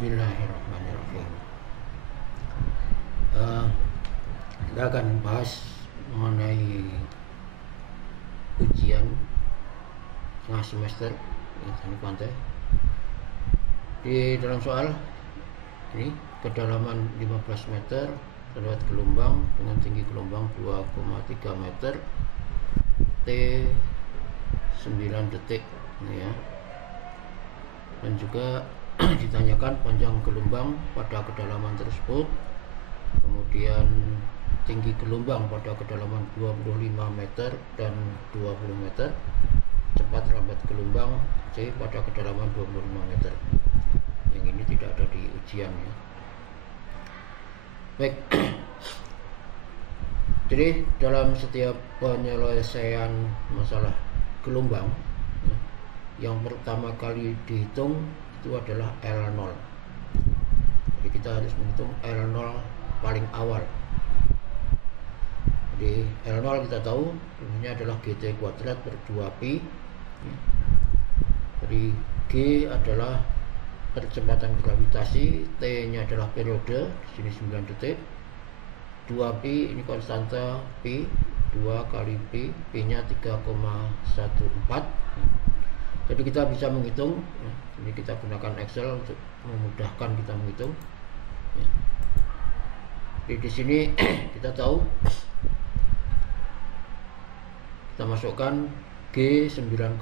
Bismillahirrahmanirrahim. Kita akan bahas mengenai ujian tengah semester teknik pantai. Di dalam soal ini kedalaman 15 meter terdapat gelombang dengan tinggi gelombang 2,3 meter, T 9 detik ini ya. Dan juga ditanyakan panjang gelombang pada kedalaman tersebut, kemudian tinggi gelombang pada kedalaman 25 meter dan 20 meter, cepat lambat gelombang C pada kedalaman 25 meter. Yang ini tidak ada di ujian ya. Baik. Jadi dalam setiap penyelesaian masalah gelombang ya, yang pertama kali dihitung itu adalah L0. Jadi kita harus menghitung L0 paling awal. Jadi L0 kita tahu ini adalah GT kuadrat per 2pi. Jadi G adalah percepatan gravitasi, T nya adalah periode, di sini 9 detik. 2pi ini konstanta pi, 2 kali pi, pi nya 3,14. Jadi kita bisa menghitung ya. Jadi kita gunakan Excel untuk memudahkan kita menghitung ya. Jadi di sini kita tahu kita masukkan G 9,81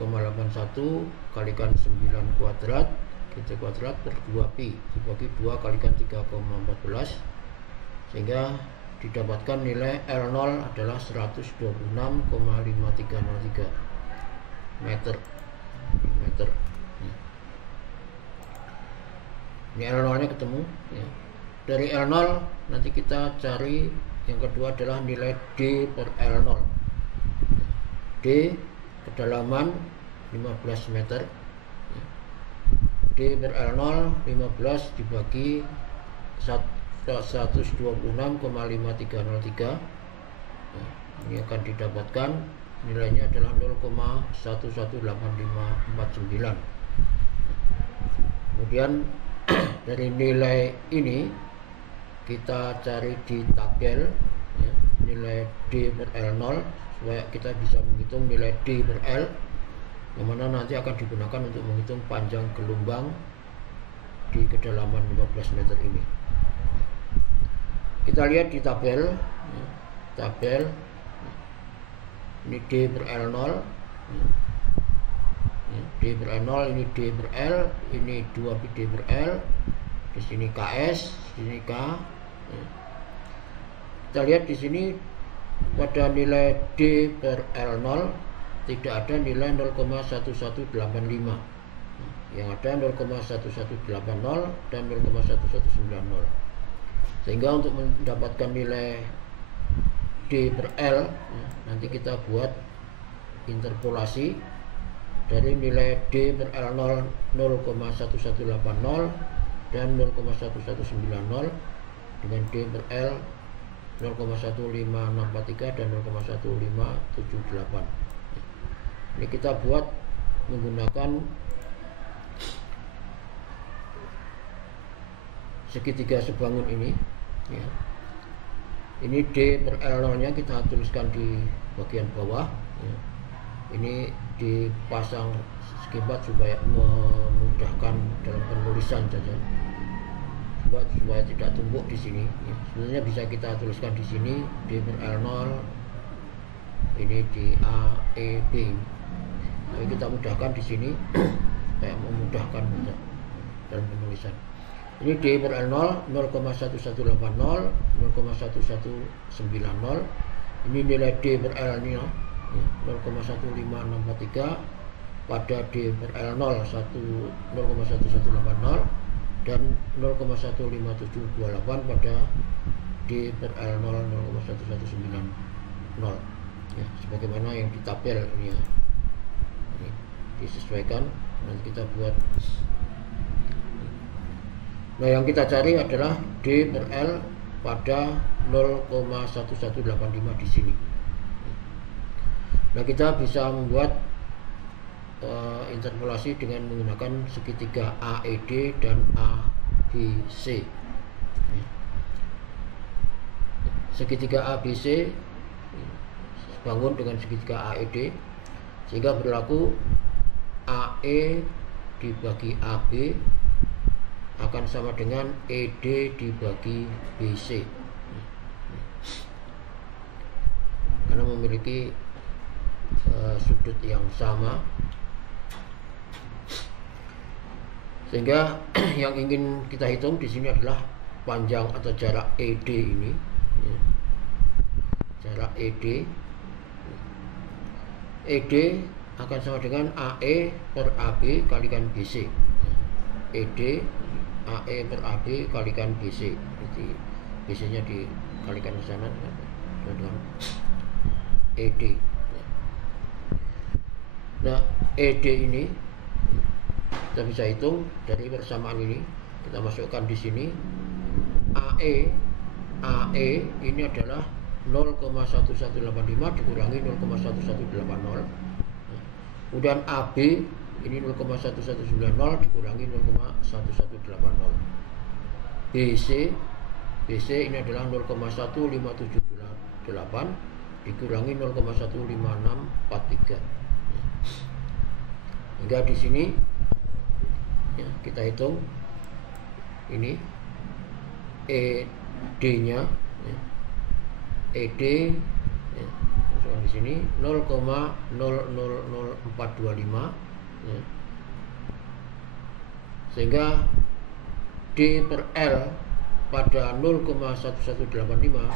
kalikan 9 kuadrat GT kuadrat per 2pi dibagi 2 kalikan 3,14 sehingga didapatkan nilai L0 adalah 126,5303 meter. Ini L0 nya ketemu ya. Dari L0 nanti kita cari yang kedua adalah nilai D per L0. D kedalaman 15 meter ya. D per L0 15 dibagi 126,5303 ya. Ini akan didapatkan nilainya adalah 0,118549. Kemudian dari nilai ini kita cari di tabel ya, nilai D per L0 supaya kita bisa menghitung nilai D per L yang mana nanti akan digunakan untuk menghitung panjang gelombang di kedalaman 15 meter ini. Kita lihat di tabel ya, tabel ini D per L0 ya. D per L0 ini D per L, ini 2pi D per L, di sini KS, di sini K ya. Kita lihat di sini pada nilai D per L0 tidak ada nilai 0,1185 yang ada 0,1180 dan 0,1190 sehingga untuk mendapatkan nilai D per L ya, nanti kita buat interpolasi dari nilai D per L0 0,1180 dan 0,1190 dengan D per L 0,15643 dan 0,1578. Ini kita buat menggunakan segitiga sebangun ini ya. Ini D per L0 nya kita tuliskan di bagian bawah ya. Ini dipasang skibat supaya memudahkan dalam penulisan saja, supaya tidak tumpuk di sini ya. Sebenarnya bisa kita tuliskan di sini D per L0 ini di A, E, B, tapi kita mudahkan di sini supaya memudahkan dalam penulisan. Ini D per L0 0,1180 0,1190. Ini nilai D per L nya 0,1563 pada D per L0 0,1180 dan 0,15728 pada D per L0 0,1190 ya, sebagaimana yang di tabel ini ya. Ini disesuaikan, nanti kita buat. Nah yang kita cari adalah D per L pada 0,1185 di sini. Nah kita bisa membuat interpolasi dengan menggunakan segitiga AED dan ABC. Segitiga ABC bangun dengan segitiga AED, sehingga berlaku AE dibagi AB akan sama dengan ED dibagi BC, karena memiliki sudut yang sama, sehingga yang ingin kita hitung di sini adalah panjang atau jarak ED ini, jarak ED akan sama dengan AE per AB kalikan BC. ED AE per AB kalikan BC. Jadi BC nya dikalikan ke sana dengan ED. Nah, ED ini kita bisa hitung dari persamaan ini. Kita masukkan di sini. AE ini adalah 0,1185 dikurangi 0,1180. Kemudian AB ini 0,1190 dikurangi 0,1180. BC ini adalah 0,1578 dikurangi 0,15643. Hingga di sini ya, kita hitung ini ED-nya, ya. ED ya, masukkan di sini 0,000425, ya. Sehingga D per L pada 0,1185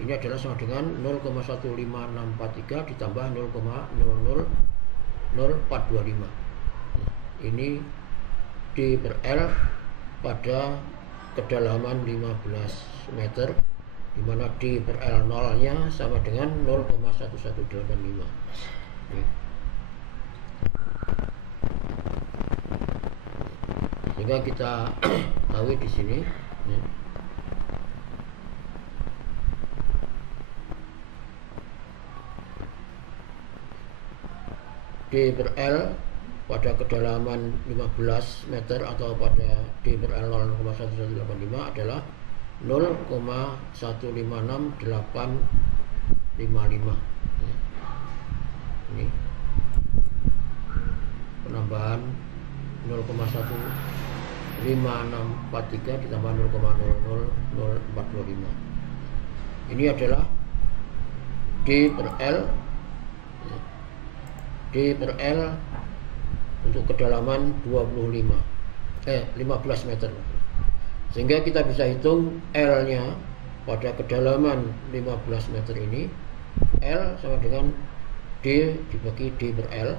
ini adalah sama dengan 0,15643 ditambah 0,000425. Ini D per L pada kedalaman 15 meter, di mana D per L 0 nya sama dengan 0,1185. Sehingga kita tahu di sini ya. D per L pada kedalaman 15 meter atau pada D per L 0,1185 adalah 0,156855. Ya. Ini penambahan 0,15643 ditambah 0,00045. Ini adalah D per L. D per L untuk kedalaman 15 meter. Sehingga kita bisa hitung L nya pada kedalaman 15 meter ini, L sama dengan D dibagi D per L.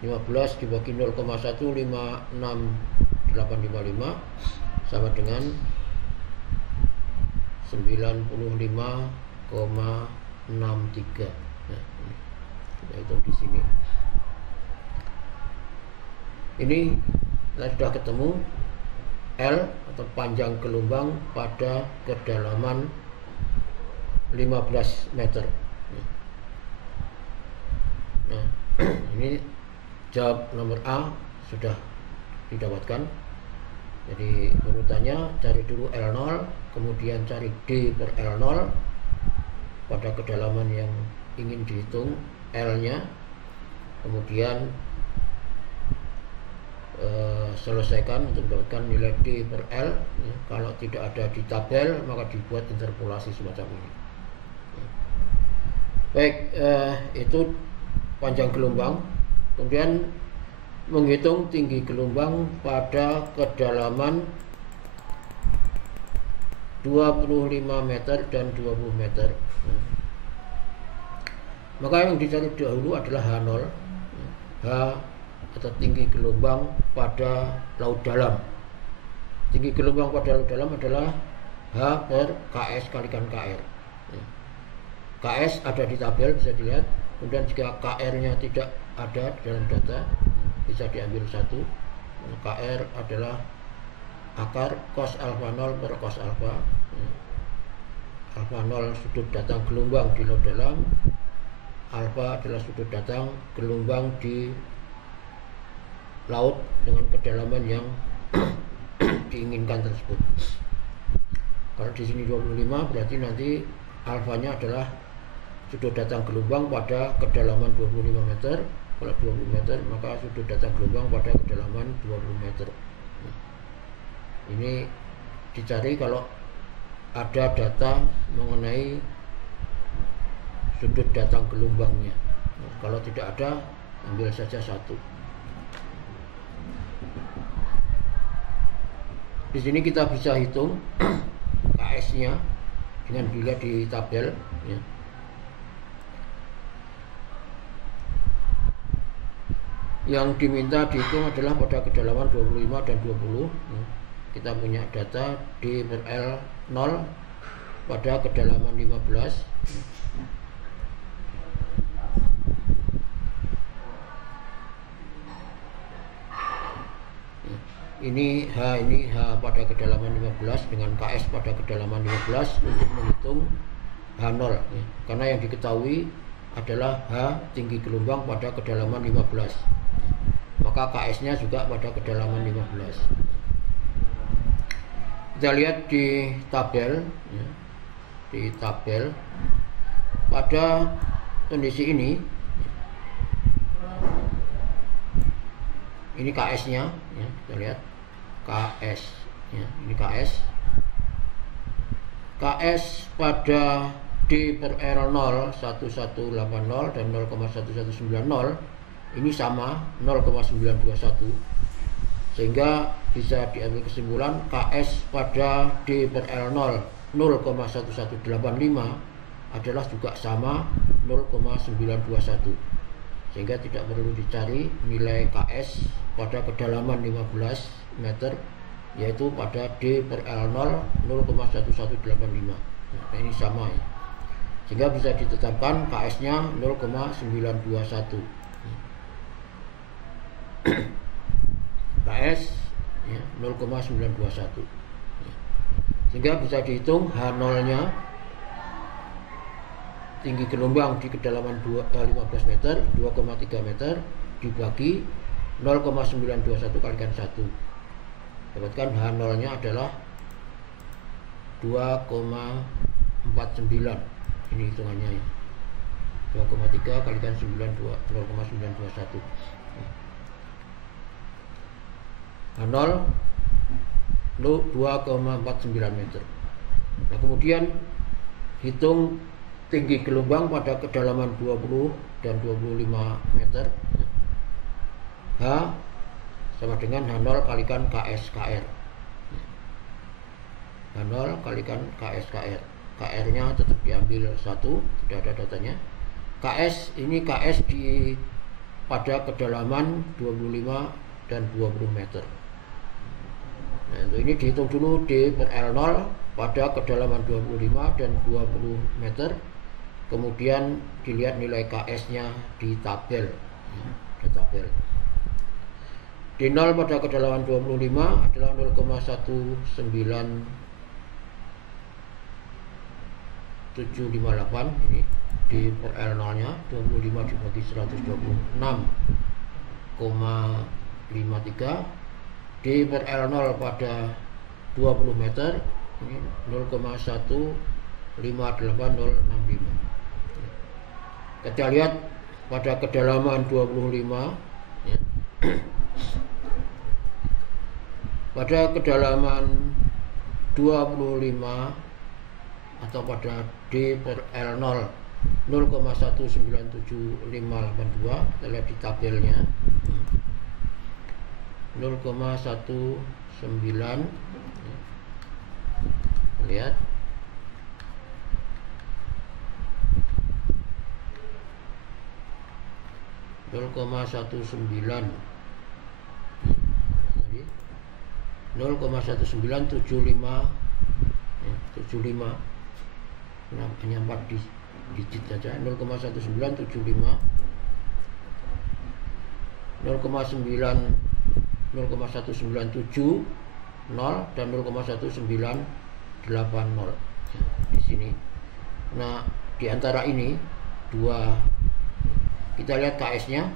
15 dibagi 0,156855 sama dengan 95,63. Nah, kita hitung di sini. Ini sudah ketemu L atau panjang gelombang pada kedalaman 15 meter. Nah, ini jawab nomor A sudah didapatkan. Jadi urutannya cari dulu L0, kemudian cari D per L0 pada kedalaman yang ingin dihitung L-nya, kemudian selesaikan untuk mendapatkan nilai D per L. Ya, kalau tidak ada di tabel maka dibuat interpolasi semacam ini. Ya. Baik, itu panjang gelombang. Kemudian menghitung tinggi gelombang pada kedalaman 25 meter dan 20 meter. Nah, maka yang dicari dahulu adalah H0, H atau tinggi gelombang pada laut dalam. Tinggi gelombang pada laut dalam adalah H per KS kalikan KR. KS ada di tabel, bisa dilihat. Kemudian jika KR-nya tidak ada dalam data, bisa diambil satu. KR adalah akar cos alfa 0 per cos alfa. Alfa 0 sudut datang gelombang di laut dalam, alfa adalah sudut datang gelombang di laut dengan kedalaman yang diinginkan tersebut. Kalau di sini 25, berarti nanti alfanya adalah sudut datang gelombang pada kedalaman 25 meter. Kalau 20 meter, maka sudut datang gelombang pada kedalaman 20 meter. Ini dicari kalau ada data mengenai sudut datang gelombangnya. Kalau tidak ada, ambil saja satu. Di sini kita bisa hitung KS-nya dengan dilihat di tabel, ya. Yang diminta dihitung adalah pada kedalaman 25 dan 20, ya. Kita punya data D per L 0 pada kedalaman 15, ya. Ini H pada kedalaman 15 dengan KS pada kedalaman 15 untuk menghitung H0, ya. Karena yang diketahui adalah H tinggi gelombang pada kedalaman 15, maka KS-nya juga pada kedalaman 15. Kita lihat di tabel, ya. Di tabel pada kondisi ini KS-nya, ya, kita lihat KS, ya, ini KS pada D per R0 1180 dan 0,1190 ini sama 0,921, sehingga bisa diambil kesimpulan KS pada D per L0 0,1185 adalah juga sama 0,921, sehingga tidak perlu dicari nilai KS pada kedalaman 15 meter, yaitu pada D per L0 0,1185. Nah, ini sama, ya. Sehingga bisa ditetapkan KS-nya 0,921. KS, ya, 0,921. Sehingga bisa dihitung H0-nya, tinggi gelombang di kedalaman 15 meter, 2,3 meter dibagi 0,921 kalikan 1. Dapatkan H0-nya adalah 2,49. Ini hitungannya, ya. 2,3 kalikan 0,921. H0 2,49 meter. Nah, kemudian hitung tinggi gelombang pada kedalaman 20 dan 25 meter. H sama dengan H0 kalikan KS-KR. H0 kalikan KS-KR. KR-nya tetap diambil 1, tidak ada datanya. KS ini KS pada kedalaman 25 dan 20 meter. Nah, untuk ini dihitung dulu D per L0 pada kedalaman 25 dan 20 meter. Kemudian dilihat nilai KS-nya di tabel, ya, di tabel. D0 pada kedalaman 25 adalah 0,19758. Ini D per L0-nya 25 dibagi 126,53. D per L0 pada 20 meter ini 0,15865. Kita lihat pada kedalaman 25, ya. Pada kedalaman 25 atau pada D per L0 0,197582, kita lihat di tabelnya 0,19, lihat 0,19 0,1975, ya, 75. Nah, hanya 4 digit saja. 0,1975 0,1970 dan 0,1980, ya, di sini. Nah, di antara ini dua, kita lihat KS-nya